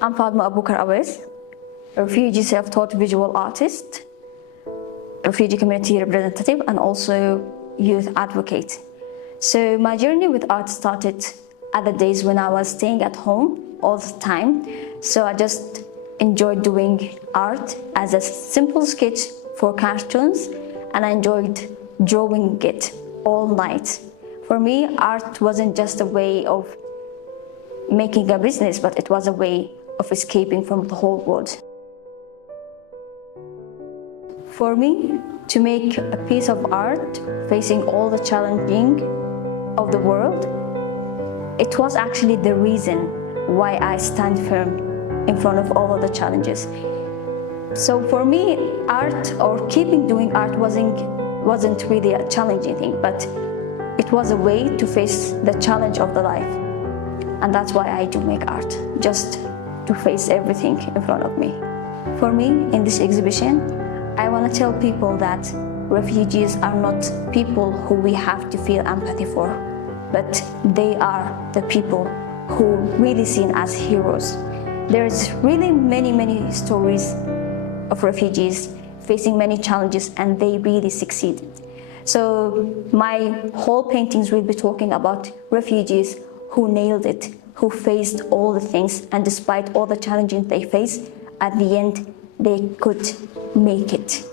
I'm Faduma Abukar, a refugee self-taught visual artist, refugee community representative, and also youth advocate. So my journey with art started at the days when I was staying at home all the time. So I just enjoyed doing art as a simple sketch for cartoons, and I enjoyed drawing it all night. For me, art wasn't just a way of making a business, but it was a way of escaping from the whole world. For me, to make a piece of art facing all the challenging of the world, it was actually the reason why I stand firm in front of all of the challenges. So for me, art or keeping doing art wasn't really a challenging thing, but it was a way to face the challenge of the life. And that's why I do make art, just to face everything in front of me. For me, in this exhibition, I want to tell people that refugees are not people who we have to feel empathy for, but they are the people who really seen as heroes. There's really many stories of refugees facing many challenges, and they really succeeded. So my whole paintings will be talking about refugees who nailed it, who faced all the things, and despite all the challenges they faced, at the end, they could make it.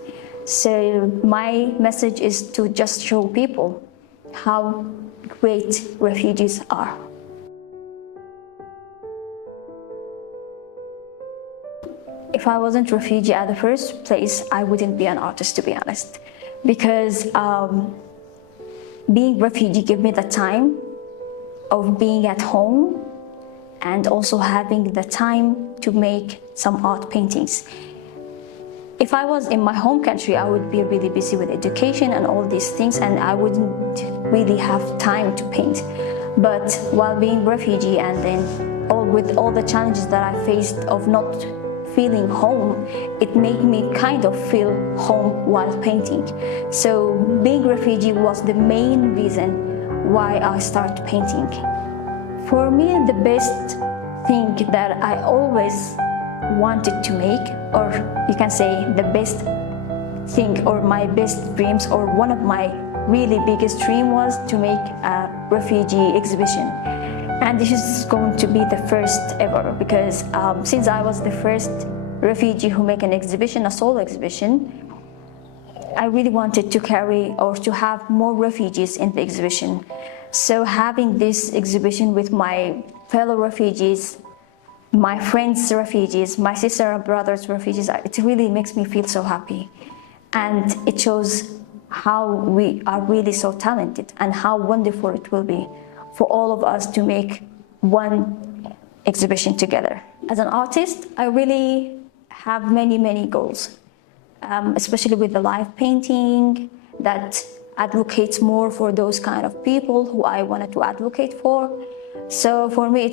So my message is to just show people how great refugees are. If I wasn't a refugee at the first place, I wouldn't be an artist, to be honest. Because being refugee gave me the time of being at home and also having the time to make some art paintings. If I was in my home country, I would be really busy with education and all these things, and I wouldn't really have time to paint. But while being refugee and then with all the challenges that I faced of not feeling home, it made me kind of feel home while painting. So being refugee was the main reason why I started painting. For me, the best thing that I always wanted to make, or you can say the best thing or my best dreams, or one of my really biggest dream, was to make a refugee exhibition. And this is going to be the first ever, because since I was the first refugee who make an exhibition, a solo exhibition, I really wanted to carry or to have more refugees in the exhibition. So having this exhibition with my fellow refugees, my friends refugees, my sister and brothers refugees, it really makes me feel so happy. And it shows how we are really so talented and how wonderful it will be for all of us to make one exhibition together. As an artist, I really have many goals, especially with the live painting that advocates more for those kind of people who I wanted to advocate for. So for me,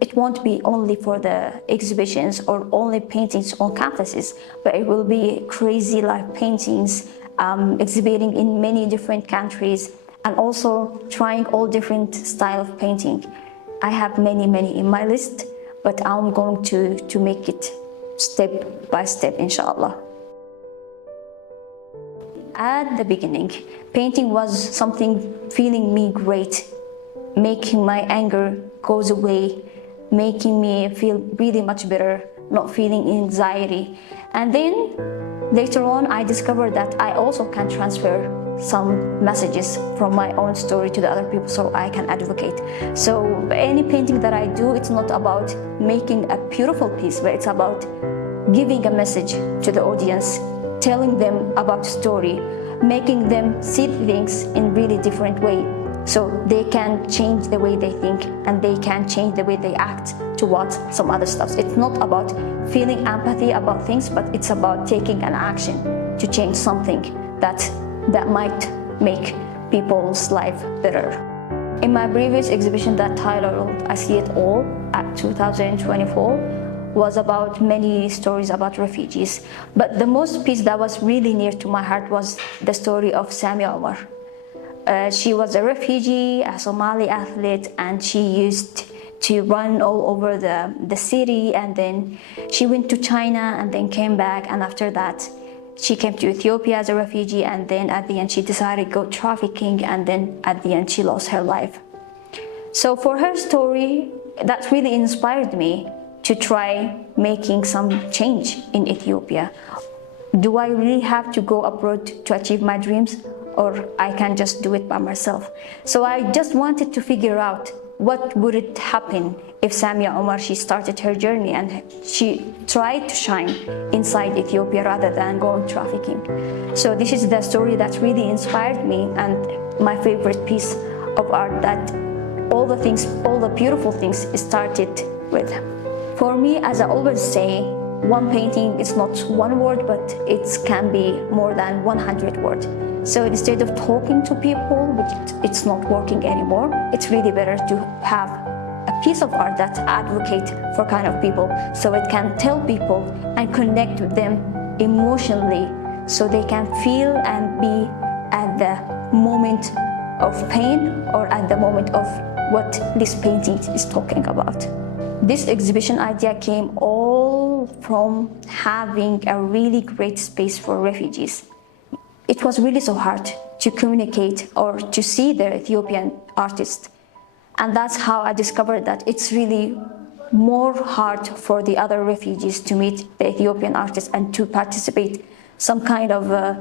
it won't be only for the exhibitions or only paintings on campuses, but it will be crazy live paintings, exhibiting in many different countries, and also trying all different style of painting. I have many in my list, but I'm going to make it step by step, inshallah. At the beginning, painting was something feeling me great, making my anger goes away, making me feel really much better, not feeling anxiety. And then later on, I discovered that I also can transfer some messages from my own story to the other people, so I can advocate. So any painting that I do, it's not about making a beautiful piece, but it's about giving a message to the audience, telling them about the story, making them see things in really different way, so they can change the way they think and they can change the way they act towards some other stuff. It's not about feeling empathy about things, but it's about taking an action to change something that might make people's life better. In my previous exhibition that titled I See It All at 2024 was about many stories about refugees. But the most piece that was really near to my heart was the story of Sami Omar. She was a refugee, a Somali athlete, and she used to run all over the city, and then she went to China and then came back, and after that she came to Ethiopia as a refugee, and then at the end she decided to go trafficking, and then at the end she lost her life. So for her story, that really inspired me to try making some change in Ethiopia. Do I really have to go abroad to achieve my dreams, or I can just do it by myself? So I just wanted to figure out what would it happen if Samia Omar, she started her journey and she tried to shine inside Ethiopia rather than going trafficking. So this is the story that really inspired me, and my favorite piece of art, that all the beautiful things started with. For me, as I always say, one painting is not one word, but it can be more than 100 words. So instead of talking to people, which it's not working anymore, it's really better to have a piece of art that advocates for kind of people, so it can tell people and connect with them emotionally, so they can feel and be at the moment of pain or at the moment of what this painting is talking about. This exhibition idea came all from having a really great space for refugees. It was really so hard to communicate or to see the Ethiopian artists. And that's how I discovered that it's really more hard for the other refugees to meet the Ethiopian artists and to participate some kind of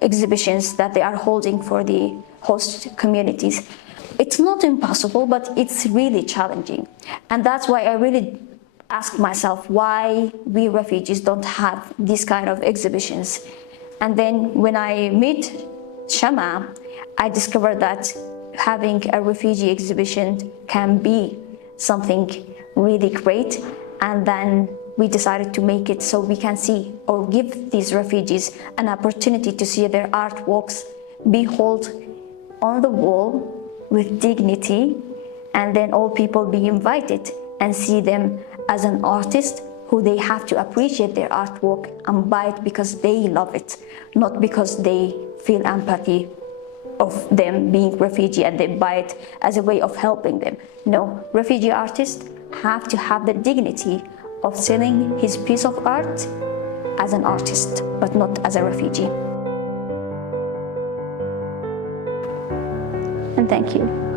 exhibitions that they are holding for the host communities. It's not impossible, but it's really challenging. And that's why I really asked myself why we refugees don't have these kind of exhibitions. And then when I met Shama, I discovered that having a refugee exhibition can be something really great. And then we decided to make it so we can see or give these refugees an opportunity to see their artworks be held on the wall with dignity, and then all people be invited and see them as an artist who they have to appreciate their artwork and buy it because they love it, not because they feel empathy of them being refugee and they buy it as a way of helping them. No, refugee artists have to have the dignity of selling his piece of art as an artist, but not as a refugee. And thank you.